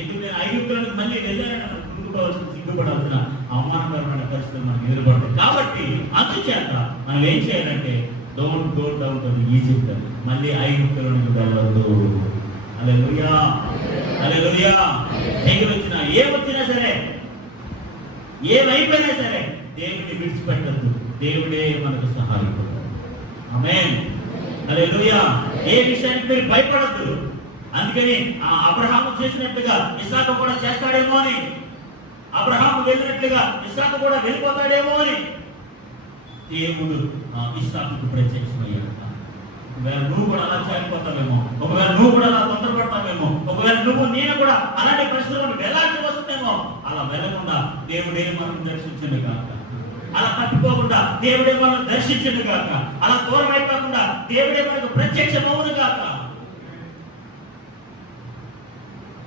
ఎందుకు నేను ఐగుప్తులకు మళ్ళీ వెళ్ళానని మనం కుంగిపోవాల్సిన, సిగ్గుపడాల్సిన అవమానకరమైన పరిస్థితులు మనకు ఎదురుపడుతుంది. కాబట్టి అందుచేత మనం ఏం చేయాలంటే don't go down to the Egypt, మళ్ళీ ఐగుప్తులోకి వెళ్ళవద్దు. హల్లెలూయా, హల్లెలూయా. తెగులు వచ్చినా, ఏమొచ్చినా సరే, ఏమైపోయినా సరే దేవుడిని విడిచిపెట్టద్దు. దేవుడే మనకు సహాయపడతాడు. ఆమేన్. హల్లెలూయా. ఏ విషయానికి మీరు భయపడద్దు. అందుకని ఆ అబ్రహాము చేసినట్లుగా ఇస్సాకు కూడా చేస్తాడేమో అని, అబ్రహాము వెళ్ళినట్లుగా ఇస్సాకు కూడా వెళ్ళిపోతాడేమో అని దేవుడు ఇస్సాకుకు ప్రత్యక్షమయ్యాడు. ఒకవేళ నువ్వు కూడా అలా చేరిపోతావేమో, ఒకవేళ నువ్వు కూడా అలా తొందరపడతావేమో, ఒకవేళ నేను కూడా అలాంటి పరిస్థితులను వెళ్ళాల్సి వస్తుందేమో, అలా వెళ్ళకుండా దేవుడే మనం దర్శించండి కాక, అలా తప్పిపోకుండా దేవుడే మనం దర్శించండి కాక, అలా దూరం అయిపోకుండా దేవుడే మనకు ప్రత్యక్షమవును కాక.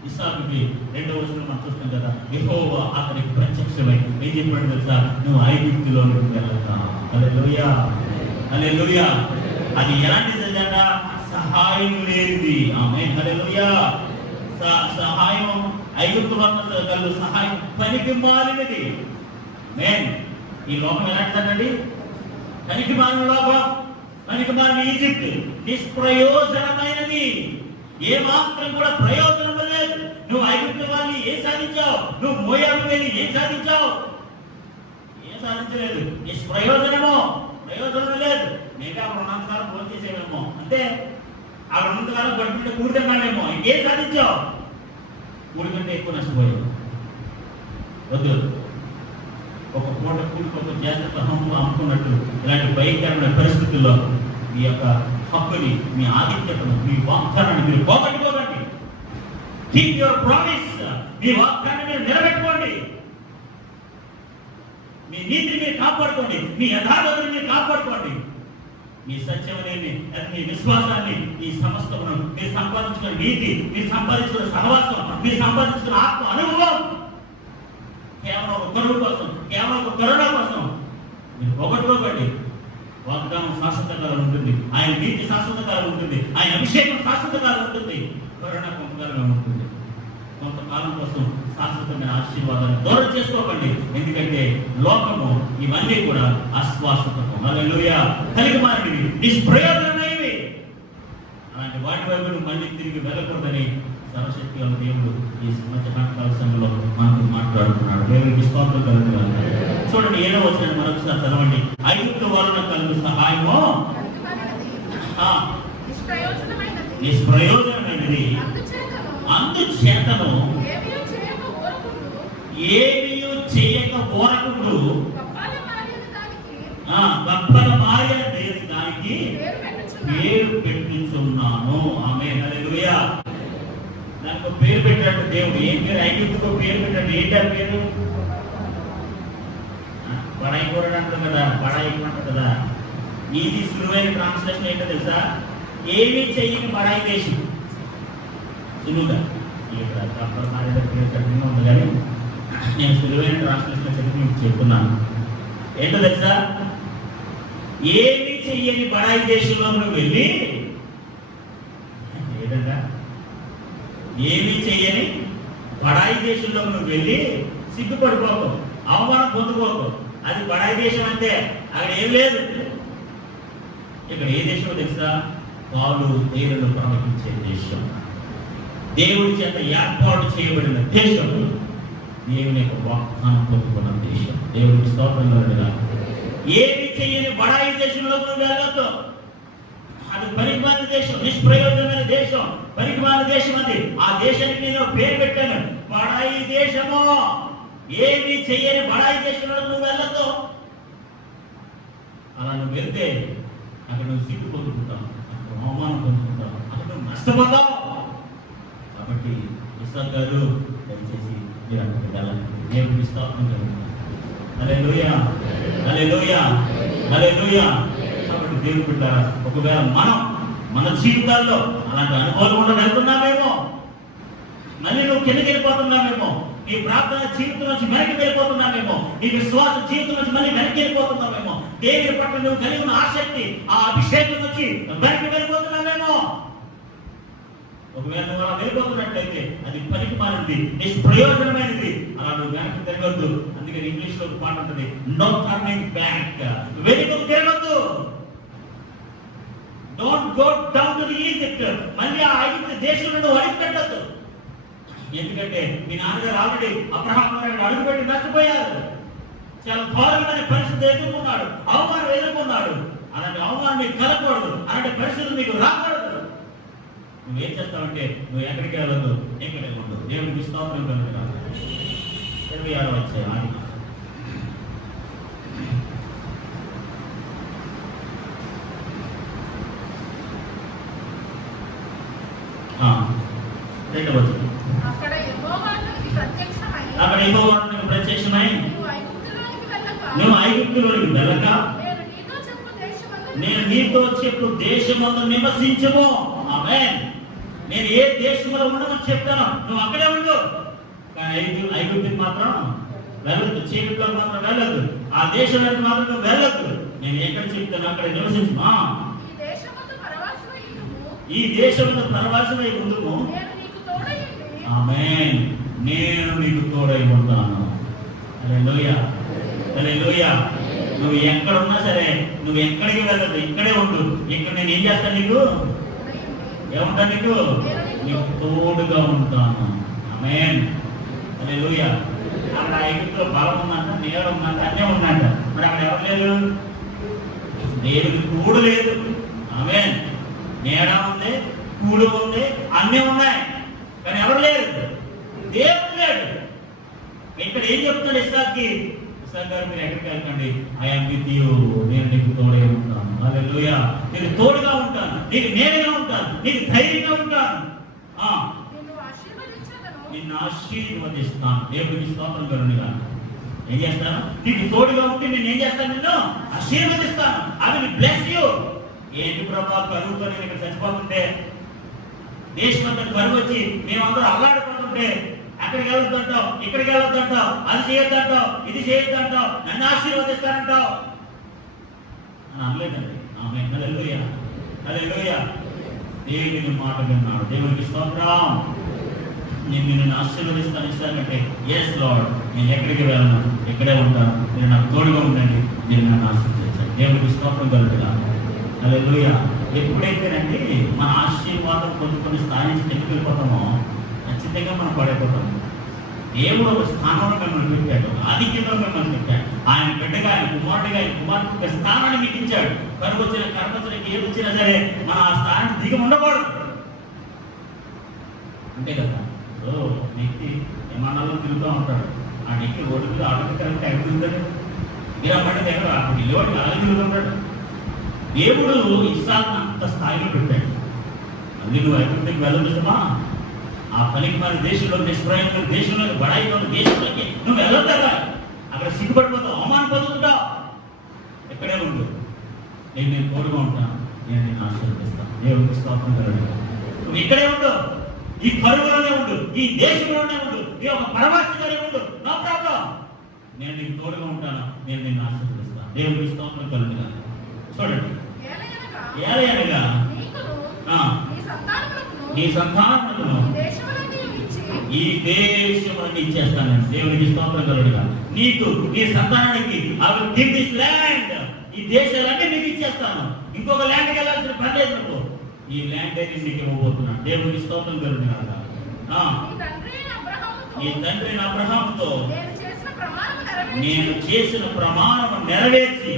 ఇస్సాకుకి 2వ వచనం మనం చూస్తాం కదా, యెహోవా అతనికి ప్రత్యక్షమై ఏం చెప్పాడు తెలుసా? నువ్వు ఐగుప్తులోకి వెళ్ళక. హల్లెలూయా, హల్లెలూయా. అది ఎలాంటి సజాట? సహాయం లేనిది. ఆమేన్. హల్లెలూయా. సహాయం ఐగుప్తు వలన కలుగు సహాయం పనికి మాలినది. ఆమేన్. ఈ లోకం ఎలాంటిదండి? పనికి మాలిన లోకం, పనికి మాలిన ఈజిప్ట్, నిష్ప్రయోజనమైనది. ఏ మాత్రం కూడా ప్రయోజనం లేదు. నువ్వు ఐగుప్తు వాళ్ళని ఏం సాధించావు? నువ్వు మోయాబు వెళ్ళి ఏం సాధించావు? ఏం సాధించలేదు. నిష్ప్రయోజనమో, ప్రయోజనం లేదు. మిగతా అక్కడ ఉన్నంతకాలం ఫోన్ చేసేవేమో, అంటే అక్కడ ఉన్నంతకాలం పట్టుకుంటే కూడితేమో, ఇంకేం సాధించావు? కూడి కంటే ఎక్కువ నష్టపోయావు. వద్దు. ఒక పూట కూడికొక జాగ్రత్త అమ్ముకున్నట్టు ఇలాంటి భయంకరమైన పరిస్థితుల్లో మీ యొక్క హక్కుని, మీ ఆధిక్యతను, మీ వాగ్దానాన్ని మీరు పోగొట్టుకోకండి. Keep your promise. మీ వాగ్దానాన్ని మీరు నిలబెట్టుకోండి. మీ నీతిని మీరు కాపాడుకోండి, మీ యథార్థతని మీరు కాపాడుకోండి. మీ సత్యమనేమి మీ విశ్వాసాన్ని, ఈ సమస్తమును మీరు సంపాదించుకున్న నీతి, మీరు సంపాదించుకున్న సహవాసం, మీరు సంపాదించుకున్న ఆత్మ అనుభవం కేవలం ఒక కరుణ కోసం, కేవలం ఒక కరుణ కోసం మీరు పోగొట్టుకోకండి. వాగ్దానం శాశ్వత కాలం ఉంటుంది, ఆయన నీతి శాశ్వత కాలం ఉంటుంది, ఆయన అభిషేకం శాశ్వత కాలం ఉంటుంది, కరుణ కొంతకాలం ఉంటుంది. కొంతకాలం కోసం శాశ్వతమైన ఆశీర్వాదాన్ని దూరం చేసుకోకండి. ఎందుకంటే లోకము ఇవన్నీ కూడా అశ్వాసతత్వం, హల్లెలూయా, కలిగి మారినవి, నిష్ప్రయోజనమైనవి. అలాంటి వాటి వైపు మళ్ళీ తిరిగి వెళ్ళకూడదని సర్వశక్తి గల దేవుడు ఈ మధ్యకాల సమయంలో మనకు మాట్లాడుతున్నాడు. దేవుడికి స్తోత్రం కలుగుతుంది. చూడండి 7వ వచనాన్ని మరొకసారి చదవండి. ఐగుప్తు వలన కలుగు సహాయము నిష్ప్రయోజనమైనది, అందుచేతను ఏమీ చేయక ఓరకుండు గొప్పల మాయ దానికి పేరు పెట్టించున్నాను. ఆమేన్, హల్లెలూయా. దానికి పేరు పెట్టాడు దేవుడు. ఏం పేరు? ఐగుప్తుకు పేరు పెట్టాడు. ఏంటా పేరు? బడాయి కూరడు అంటారు కదా, బడాయి అంటారు కదా. ఈజీ సులువైన ట్రాన్స్లేషన్ ఏంటో తెలుసా? ఏమీ చెయ్యని బడాయి దేశం. సులువుగా ఉంది కానీ నేను సులువైన ట్రాన్స్లేషన్ చెప్పి మీకు చెప్తున్నాను. ఏంటో తెలుసా? ఏమీ చెయ్యని బడాయి దేశంలో నువ్వు వెళ్ళి, ఏదంటా ఏమీ చెయ్యని బడాయి దేశంలో నువ్వు వెళ్ళి సిగ్గుపడిపోకు, అవమానం పొందుకోకు. అది బడాయి దేశం అంటే అక్కడ ఏం లేదు. ఇక్కడ ఏ దేశమో తెలుసా? పాలు తేనెలు ప్రవహించే దేశం, దేవుడి చేత ఏర్పాటు చేయబడిన దేశం, దేవుని యొక్క వాగ్దానం పొందుకున్న దేశం. దేవుడికి స్తోత్రం కలుగునుగాక. ఏమి చెయ్యని బడాయి దేశంలో నువ్వు వెళ్ళొద్దు. అది పనికిమాలిన దేశం, నిష్ప్రయోజనమైన దేశం, పనికిమాలిన దేశం. అది ఆ దేశానికి నేను పేరు పెట్టాను, బడాయి దేశము. ఏమి చెయ్యని బడాయి దేశంలో నువ్వు వెళ్ళొద్దు. అలా నువ్వు వెళ్తే అక్కడ నువ్వు సిగ్గు పొందుకుంటావు, అక్కడ అవమానం పొందుకుంటావు, అక్కడ నువ్వు నష్టపోతావు. కాబట్టి ఇస్సాకు గారు దయచేసి మీరు అక్కడికి వెళ్ళండి. దేవుడికి స్తోత్రం కలుగుతుంది. హల్లెలూయా, హల్లెలూయా, హల్లెలూయా. కాబట్టి దేవుడు బిడ్డలారా, ఒకవేళ మనం మన జీవితాల్లో అలాంటి అనుభవాలు కూడా వెళ్తున్నామేమో, మళ్ళీ నువ్వు కిందకి వెళ్ళిపోతున్నామేమో, నీ ప్రార్థన జీవితం నుంచి వెనక్కి వెళ్ళిపోతున్నామేమో, నీ విశ్వాస జీవితం నుంచి మళ్ళీ వెనక్కి వెళ్ళిపోతున్నామేమో, దేవుని పట్ల నువ్వు కలిగి ఉన్న ఆసక్తి, ఆ అభిషేకం నుంచి వెనక్కి వెళ్ళిపోతున్నామేమో. ఒకవేళ నువ్వు అలా వెళ్ళిపోతున్నట్లయితే అది పనికి మారింది, నిష్ప్రయోజనమైనది. అలా నువ్వు వెనక్కి తిరగొద్దు. అందుకని ఇంగ్లీష్ లో ఒక పాట ఉంటుంది, నో టర్నింగ్ బ్యాక్. వెనుకకు తిరగొద్దు. Don't go down to the Egypt. మళ్ళీ ఆ ఐగుప్తు దేశంలో నువ్వు అడుగు పెట్టొద్దు. ఎందుకంటే మీ నాన్నగారు ఆల్రెడీ అబ్రహాం గారు అడుగుపెట్టి నష్టపోయారు. చాలా ఘోరమైన పరిస్థితి ఎదుర్కొన్నాడు, అవమానం ఎదుర్కొన్నాడు. అలాంటి అవమానం మీకు కలగకూడదు, అలాంటి పరిస్థితులు మీకు రాకూడదు. నువ్వేం చేస్తావంటే నువ్వు ఎక్కడికి వెళ్ళదు, ఎక్కడికి ఉండదు. దేవుడికి స్తోత్రం కలుగునుగాక. 26వ అధ్యాయం ఆది. రెండవ వచనం. అక్కడ యెహోవా నీకు ప్రత్యక్షమై నువ్వు ఐగుప్తులోనికి వెళ్ళక నేను నీతో చెప్పు దేశమందు నివసించుము. ఆమేన్. నేను ఏ దేశంలో ఉండమని చెప్తాను, నువ్వు అక్కడే ఉండు. కానీ ఐగుప్తుకి మాత్రం వెళ్ళొద్దు, చీకటిలో మాత్రం వెళ్ళొద్దు, ఆ దేశంలోకి మాత్రం నువ్వు వెళ్ళొద్దు. నేను ఎక్కడ చెప్తాను అక్కడ నివసించు. ఈ దేశంలో పరవాసమై ఉండుము. ఆమేన్. నేను నీకు తోడై ఉంటాను. హల్లెలూయా, హల్లెలూయా. నువ్వు ఎక్కడ ఉన్నా సరే, నువ్వు ఎక్కడికి వెళ్ళదు, ఇక్కడే ఉండు. ఇక్కడ నేను ఏం చేస్తాను? నీకు ఏముంటాను? నీకు తోడుగా ఉంటాను. ఆమేన్, హల్లెలూయా. అక్కడ ఐగుప్తులో బలం ఉందంట, నీడ ఉందంట, అన్నీ ఉందంట. మరి అక్కడ ఎవరు లేదు? దేవుడికి తోడు లేదు. ఆమేన్. నీడ ఉంది, కూడు ఉంది, అన్నీ ఉన్నాయి, కానీ ఎవరు లేరు, దేవుడు లేడు. ఇక్కడ ఏం చెప్తున్నాడు ఇస్సాక్కి? ఇస్సాక్ గారు మీరు ఎక్కడికి వెళ్ళకండి, ఐ యామ్ విత్ యు, నేను నీకు తోడుగా ఉంటాను. హల్లెలూయా. నీకు తోడుగా ఉంటాను, నీకు నేనుగా ఉంటాను, నీకు ధైర్యంగా ఉంటాను, నిన్ను ఆశీర్వదిస్తాను. దేవుడికి స్తోత్రం కలుగునుగాక. ఏం చేస్తాను? నీకు తోడుగా ఉంటే నేను ఏం చేస్తాను? నిన్ను ఆశీర్వదిస్తాను. I will bless you. ఏంటి ప్రభా కరువుతో నేను ఇక్కడ చచ్చిపోతుంటే, దేశమంతా కరువు వచ్చి మేమందరూ అల్లాడిపోతుంటే అక్కడికి వెళ్ళొద్దంటావు, ఇక్కడికి వెళ్ళొద్దంటావు, అది చేయొద్దంటావు, ఇది చేయొద్దంటావు, నన్ను ఆశీర్వదిస్తానంటావు అని అనలేదండి. ఆమె హల్లెలూయా, హల్లెలూయా. దేవుని మాట విన్నాడు. దేవునికి స్తోత్రం. నేను నిన్ను ఆశీర్వదిస్తాను ఇస్తానంటే, ఎస్ లార్డ్, నేను ఎక్కడికి వెళ్ళను, ఇక్కడే ఉంటాను, మీరు నాకు తోడుగా ఉండండి, మీరు నన్ను ఆశీర్వదించండి. దేవునికి స్తోత్రం కలుగుగా. హల్లెలూయా. ఎప్పుడైతేనండి మన ఆశీర్వాదం కొన్ని స్థాయి నుంచి ఎందుకు వెళ్ళిపోతామో ఖచ్చితంగా మనం పడైపోతాము. దేవుడు ఒక స్థానంలో మిమ్మల్ని పెట్టాడు, ఆధిక్యంలో మిమ్మల్ని పెట్టాడు. ఆయన బిడ్డగా, ఆయన కుమారుడిగా, ఆయన కుమార్తె స్థానాన్ని మీకు ఇచ్చాడు. కరువు వచ్చిన కర్మచరికి ఏది వచ్చినా సరే మనం ఆ స్థానాన్ని దిగి ఉండకూడదు. అంతే కదా. వ్యక్తి విమానాల్లో తిరుగుతూ ఉంటాడు, ఆ నెక్కి రోడ్డు మీద ఆటో కరెక్ట్ ఎగుతుంటాడు, మీరు అమ్మంటే దగ్గర వెళ్ళేవాడు అలాగే తిరుగుతుంటాడు. దేవుడు ఇస్సాకును అంత స్థాయిలో పెట్టాడు. మళ్ళీ నువ్వు ఎక్కడికి వెళ్ళొద్దుమా, ఆ పనికి మన దేశంలో, నిష్ప్రయంలో దేశంలో, బడాయిలో దేశంలోకి నువ్వు వెళ్ళొద్దా, అక్కడ సిగ్గుపడిపోతావు, అవమానం పొందుకుంటావు. ఎక్కడే ఉండు, నేను తోడుగా ఉంటాను, నేను నిన్ను ఆశీర్వదిస్తాను. దేవుడికి స్తోత్రం కలుగుగా. నువ్వు ఇక్కడే ఉండు, ఈ కరువులోనే ఉండు, ఈ దేశంలోనే ఉండు, ఈ ఒక పరమాశిగానే ఉండు, నో ప్రాబ్లం, నేను నీకు తోడుగా ఉంటాను, నేను నిన్ను ఆశీర్వదిస్తాను. దేవుడికి స్తోత్రం కలుగుగా. చూడండి, ఏలయనగా నీ సంతానములను ఈ దేశములకు ఇచ్చేస్తాను. దేవునికి స్తోత్రం కలుగుగా. నీకు నీ సంతానానికి ల్యాండ్, ఈ దేశాలన్నీ నీకు ఇచ్చేస్తాను. ఇంకొక ల్యాండ్కి వెళ్ళాల్సిన పని లేదు. నువ్వు ఈ ల్యాండ్ అయితే నీకు ఇవ్వబోతున్నాను. దేవునికి స్తోత్రం కలుగుగా. నీ తండ్రి అబ్రహాముతో నేను చేసిన ప్రమాణము నెరవేర్చి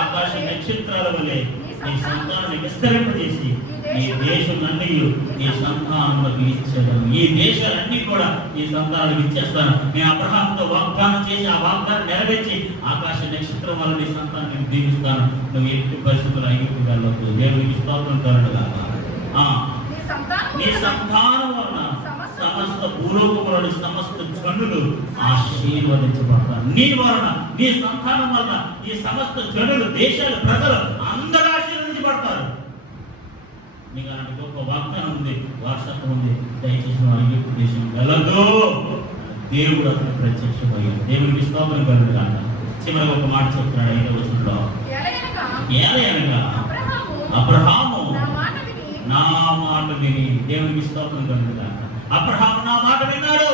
ఆకాశ నక్షత్రాల వలె నీ సంతానాన్ని విస్తరింపజేసి ఈ దేశమన్నీ నీ సంతానములకు ఇచ్చేదను. ఈ దేశాలన్నీ కూడా ఈ సంతానానికి ఇచ్చేస్తాను. నేను అబ్రహాముతో వాగ్దానం చేసి ఆ వాగ్దానం నెరవేర్చి ఆకాశ నక్షత్రం వల్ల నీ సంతానాన్ని దీవిస్తాను. నువ్వు ఎట్టి పరిస్థితులు ఐగుప్తుకు వెళ్ళొద్దు. దేవునికి స్తోత్రం కలుగుగా. నీ సంతానం వలన సమస్త భూలోకములోని సమస్త జనులు ఆశీర్వదించబడతారు. నీ వలన, నీ సంతానం వలన ఈ సమస్త జనులు, దేశాలు, ప్రజలు అందరూ ఆశీర్వదించబడతారు. నీకు అలాంటి గొప్ప వాగ్దానం ఉంది, వారసత్వం ఉంది. దయచేసి ఐగుప్తు దేశం వెళ్ళదు. దేవుడు అతను ప్రత్యక్షమయ్యాడు. దేవుడికి స్తోత్రం కలుగుగా. చివరికి ఒక మాట చెప్తున్నాడు 5వ వచనంలో, ఏలయనగా అబ్రహాము నా మాట విని. దేవునికి స్తోత్రం కలుగుగా. అబ్రహాము నా మాట విన్నాడు.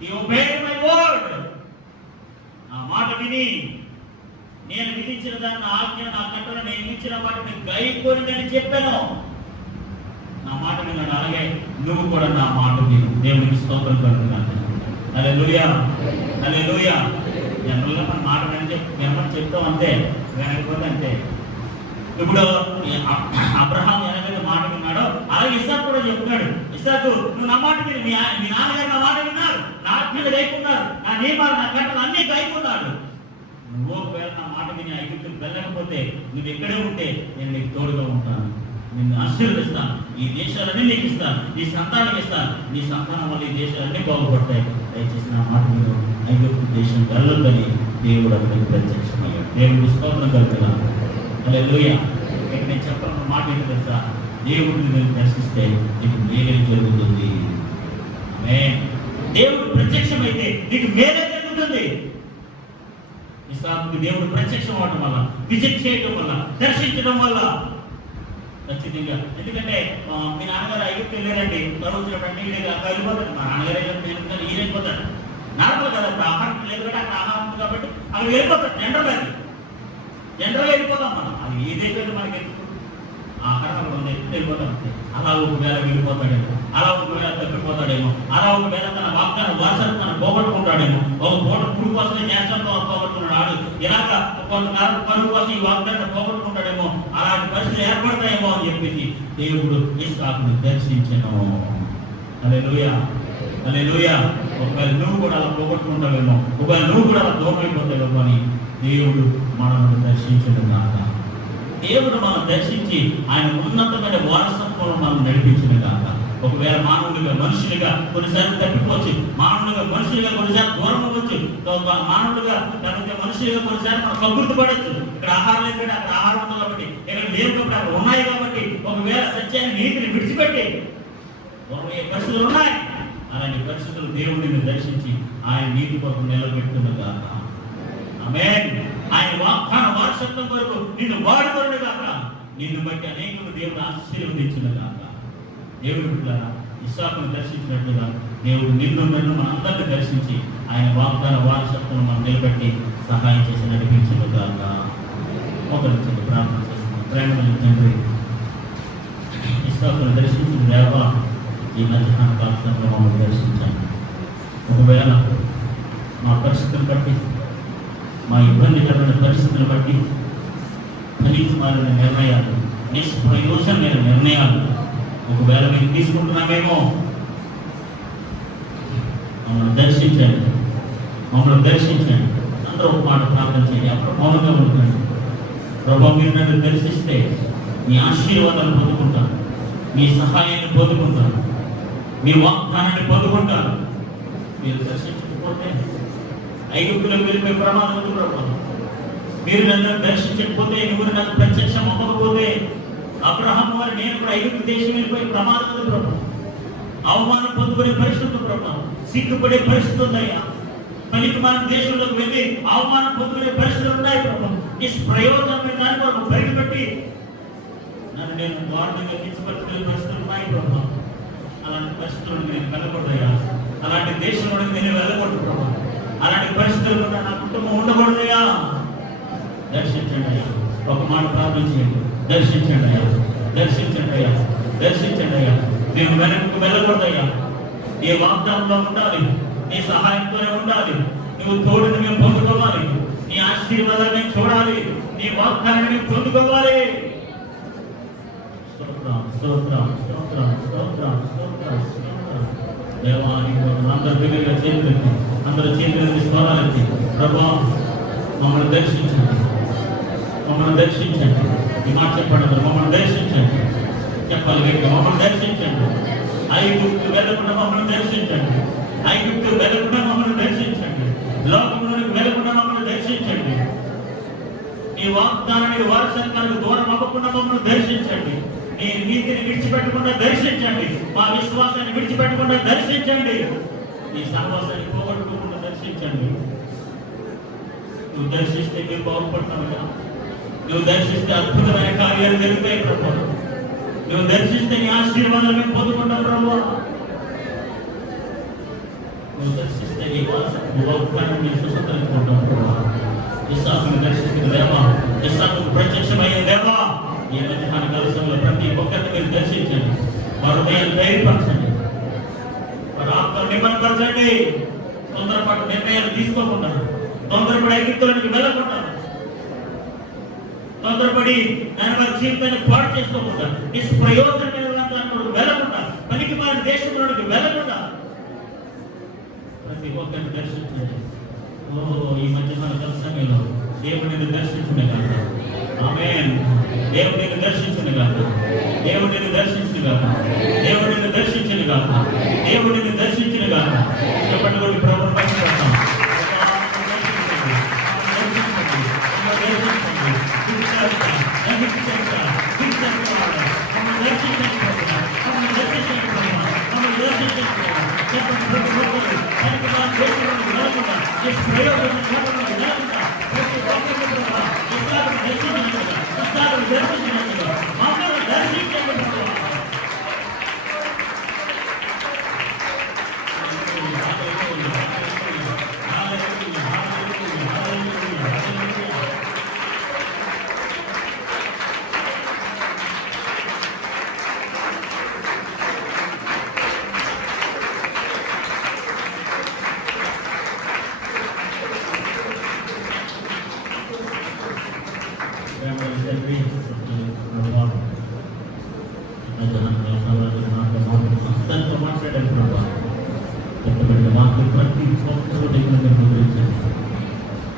He obeyed my word. నా మాట విని నేను విధించిన దాన్ని, నా ఆజ్ఞ, నా కట్టడ, నేను ఇచ్చిన మాటని గైకొనిదని చెప్పాను. నా మాట విన్నాడు. అలాగే నువ్వు కూడా నా మాట విను. దేవునికి స్తోత్రం కలుగుగా. హల్లెలూయా, హల్లెలూయా. జనరల్గా మన మాట వినమని చెప్తాం అంతే, వినకపోతే అంతే. ఇప్పుడు అబ్రహాం ఎలాగైతే మాట విన్నాడో అలాగే ఇస్సాకు కూడా చెప్తున్నాడు. ఇస్సాకు, నువ్వు నా మాట విని, మీ నాన్నగారు నా మాట విన్నారు, నా ఆజ్ఞలు గైకున్నారు, నా నియమాలు, నా కట్టలు అన్నీ గైకున్నాడు. నువ్వు ఒకవేళ నా మాట విని ఐగుప్తుకు వెళ్ళకపోతే, నువ్వు ఎక్కడే ఉంటే నేను నీకు తోడుగా ఉంటాను, నిన్ను ఆశీర్వదిస్తాను, ఈ దేశాలన్నీ నీకు ఇస్తాను, నీ సంతానానికి ఇస్తాను. నీ సంతానం వల్ల ఈ దేశాలన్నీ బాగుపడతాయి. దయచేసి నా మాట విను, ఐగుప్తు దేశం వెళ్ళొద్దని దేవుడు అతనికి ప్రత్యక్షమయ్యాడు. దేవుడికి స్తోత్రం కలుగుగా. హల్లెలూయా. ఇక్కడ నేను చెప్పాలన్న మాట ఏంటి తెలుసా? దేవుడిని నేను దర్శిస్తే నీకు మేలే జరుగుతుంది. దేవుడు ప్రత్యక్షమైతే నీకు మేలే జరుగుతుంది. ఇస్సాకుకి దేవుడు ప్రత్యక్షం అవడం వల్ల, విజిట్ చేయడం వల్ల, దర్శించడం వల్ల ఖచ్చితంగా. ఎందుకంటే మీ నాన్నగారు ఐగుప్తు వెళ్ళారండి, కరువు వచ్చినప్పుడు వెళ్ళిపోతాడు. మా నాన్నగారు వెళ్ళిపోతాడు, ఈయన వెళ్ళిపోతాడు. నార్మల్ కదా, అప్పుడు ఆహారం లేదు కదా, అక్కడ ఆహారం ఉంది కాబట్టి అక్కడ వెళ్ళిపోతాడు. జనరల్గా వెళ్ళిపోతాం మనం. అది ఏదైతే మనకి ఆహారం అక్కడ ఉంది, వెళ్ళిపోతాం అంతే. అలా ఒకవేళ వెళ్ళిపోతాడేమో, అలా ఒకవేళ తప్పిపోతాడేమో, అలా ఒకవేళ తన వాగ్దాన వారసత్వం తన పోగొట్టుకుంటాడేమో, ఒక పూట పురుగు కోసమే జ్ఞాపకంతో పోగొట్టుకున్నాడు. ఇలాగ కొంతకాలం పరుగు కోసం ఈ వాగ్దానం పోగొట్టుకుంటాడేమో, అలాంటి పరిస్థితులు ఏర్పడతాయేమో అని చెప్పేసి దేవుడు ఇస్సాకును దర్శించెను. హల్లెలూయా, హల్లెలూయా. ఒకవేళ నువ్వు కూడా అలా పోగొట్టుకుంటావేమో, ఒకవేళ నువ్వు కూడా అలా దూరం అయిపోతావేమో అని దేవుడు మనల్ని దర్శించడం కాక, దేవుడు మనం దర్శించి ఆయన ఉన్నతమైన వారసత్వంలో మనం నడిపించిన కాక, ఒకవేళ మానవులుగా మనుషులుగా కొన్నిసార్లు తప్పిపోవచ్చు, మానవులుగా మనుషులుగా కొన్నిసార్లు దూరం అవ్వచ్చు, మానవులుగా లేకపోతే మనుషులుగా కొన్నిసార్లు మనం కబుర్తుపడచ్చు. ఇక్కడ ఆహారం లేదు, అక్కడ ఆహారం ఉంది కాబట్టి, ఇక్కడ లేవు కాబట్టి, అక్కడ ఉన్నాయి కాబట్టి, ఒకవేళ సత్యాన్ని నీతిని విడిచిపెట్టి పరిస్థితులు ఉన్నాయి. అలాంటి పరిస్థితులు దేవుడిని దర్శించి ఆయన నీతి కొరకు నిలబెట్టునుగా. ఆమేన్. ఆయన వాగ్దాన వారసత్వం కొరకు నిన్ను వాడుకొనుగాక. నిన్ను బట్టి అనేకులు దేవుడు ఆశీర్వదించునుగాక. దేవుడు బిడ్డలారా, ఇస్సాకును దర్శించినట్లుగా దేవుడు నిన్ను మనందరిని దర్శించి ఆయన వాగ్దాన వారసత్వం మనం నిలబెట్టి సహాయం చేసి నడిపించునుగాక. మోకరించండి, ప్రార్థన చేస్తున్నాం. ప్రేమ తండ్రి, ఇస్సాకును దర్శించిన దేవా, ఈ మధ్యాహ్న కాలంలో మమ్మల్ని దర్శించాను. ఒకవేళ మా పరిస్థితులు బట్టి, మా ఇబ్బందికరమైన పరిస్థితులు బట్టి పనికిమాలిన నిర్ణయాలు, నిష్ప్రయోజనమైన నిర్ణయాలు ఒకవేళ మేము తీసుకుంటున్నామేమో, మమ్మల్ని దర్శించండి, మమ్మల్ని దర్శించండి. అందరూ ఒక మాట ప్రార్థన చేయండి, అప్పుడు మౌనంగా ఉంటుందండి. ప్రభు, మీరు నన్ను దర్శిస్తే మీ ఆశీర్వాదాలు పొందుకుంటాను, మీ సహాయాన్ని పొందుకుంటాను, మీ వాగ్దానాన్ని పొందుకుంటాను. మీరు దర్శించకపోతే ఐగుప్తులకు వెళ్ళిపోయే ప్రమాదం ఉంది ప్రభు. మీరు నన్ను దర్శించకపోతే, నువ్వు నాకు ప్రత్యక్షం అవ్వకపోతే, అబ్రహాము వారు నేను కూడా ఐగుప్తు దేశం వెళ్ళిపోయే ప్రమాదం ఉంది ప్రభు. అవమానం పొందుకునే పరిస్థితి ప్రభు, సిగ్గుపడే పరిస్థితి ఉందయ్యా. పనికి మన దేశంలోకి వెళ్ళి అవమానం పొందుకునే పరిస్థితులు ఉన్నాయి ప్రభు. నిష్ప్రయోజనమైన దాని కొరకు పరిగెట్టి నన్ను నేను వార్తగా కించపరుచుకునే పరిస్థితులు ఉన్నాయి ప్రభు. అలాంటి పరిస్థితులను నేను వెళ్ళకూడదయ్యా. అలాంటి దేశంలోకి నేను వెళ్ళకూడదు ప్రభు. అలాంటి పరిస్థితులు నా కుటుంబం ఉండకూడదయ్యా. దర్శించండి అయ్యా. ఒక మాట ప్రార్థన చేయండి. దర్శించండి అయ్యా, దర్శించండి అయ్యా, దర్శించండి అయ్యా. మేము వెనక్కి వెళ్ళకూడదయ్యా. నీ వాగ్దానంలో ఉండాలి, నీ సహాయంతోనే ఉండాలి. నువ్వు తోడుని మేము పొందుకోవాలి, నీ ఆశీర్వాదాన్ని మేము చూడాలి, నీ వాగ్దానాన్ని మేము పొందుకోవాలి. స్తోత్రం, స్తోత్రం, స్తోత్రం, స్తోత్రం, స్తోత్రం, స్తోత్రం. దేవానికి అందరూ దగ్గరగా చేతులెత్తి, అందరూ చేతులెత్తి స్వరాలెత్తి, ప్రభువా మమ్మల్ని దర్శించండి, మమ్మల్ని దర్శించండి. ఈ మాట చెప్పండి, మమ్మల్ని దర్శించండి. చెప్పాలి గట్టిగా, మమ్మల్ని దర్శించండి. ఐగుప్తు వెళ్ళకుండా మమ్మల్ని దర్శించండి, ఐగుప్తు వెళ్ళకుండా మమ్మల్ని దర్శించండి, లోకంలోనికి వెళ్ళకుండా మమ్మల్ని దర్శించండి. ఈ వాగ్దానానికి వారసత్వానికి దూరం అవ్వకుండా మమ్మల్ని దర్శించండి. నీ నీతిని విడిచిపెట్టకుండా దర్శించండి, మా విశ్వాసాన్ని విడిచిపెట్టకుండా దర్శించండి, నీ సహవాసాన్ని పోగొట్టుకోకుండా దర్శించండి. నువ్వు దర్శిస్తే మీరు బాగుపడతావుగా. నువ్వు దర్శిస్తే అద్భుతమైన కార్యాలు జరుగుతాయి ప్రభు. నువ్వు దర్శిస్తే నీ ఆశీర్వాదాలు మేము పొందుకుంటాం ప్రభు. నువ్వు దర్శిస్తే నీ వాగ్దానాన్ని స్వతంత్రించుకుంటాం ప్రభు. ఇస్సాకును దర్శించిన దేవా, ఇస్సాకుకు ప్రత్యక్షమైన దేవా, ఈ మధ్యాహ్న కలశంలో ప్రతి ఒక్కరిని మీరు దర్శించండి, వారి హృదయాన్ని ధైర్యపరచండి, వారి ఆత్మను నిమ్మపరచండి. తొందరపాటు నిర్ణయాలు తీసుకోకుండా, తొందరపడి ఐగుప్తులకు వెళ్ళకుండా, తొందరపడి దాని వారి జీవితాన్ని పాడు చేసుకోకుండా, నిష్ప్రయోజనమైన వెళ్ళకుండా, పనికి మన దేశంలోనికి వెళ్ళకుండా ప్రతి ఒక్కరిని దర్శించండి. ఈ మధ్యాహ్న సమయంలో దేవుడిని దర్శించునే కాక. ఆమేన్. దేవుడిని దర్శించునే కాక, దేవుడిని దర్శించును కాక, దేవుడిని దర్శించును కాక, దేవుడిని దర్శించును కాక. చెప్పండి కొట్టి ప్రభువుని మహిమపడతాం.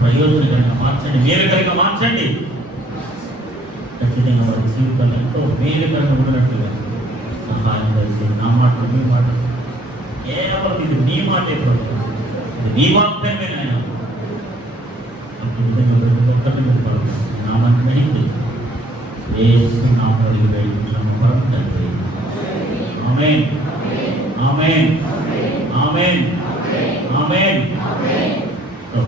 ప్రయోజనకరంగా మార్చండి, మేలుకరంగా మార్చండి. ఖచ్చితంగా వారి జీవితాలు ఎంతో మేలుకరంగా ఉన్నట్లుగా సహాయం చేసి నా మాట మీ మాట కేవలం ఇది నీ మాటే ప్రభు, ఇది నీ వాగ్దానమే నాయన. ఒక్కటి మీరు పడదు నామాన్ని గ్రహించు యేసు నామములో వేడుకుంటున్నాము పరమ తండ్రి. ఆమేన్ ఆమేన్ ఆమేన్ ఆమేన్.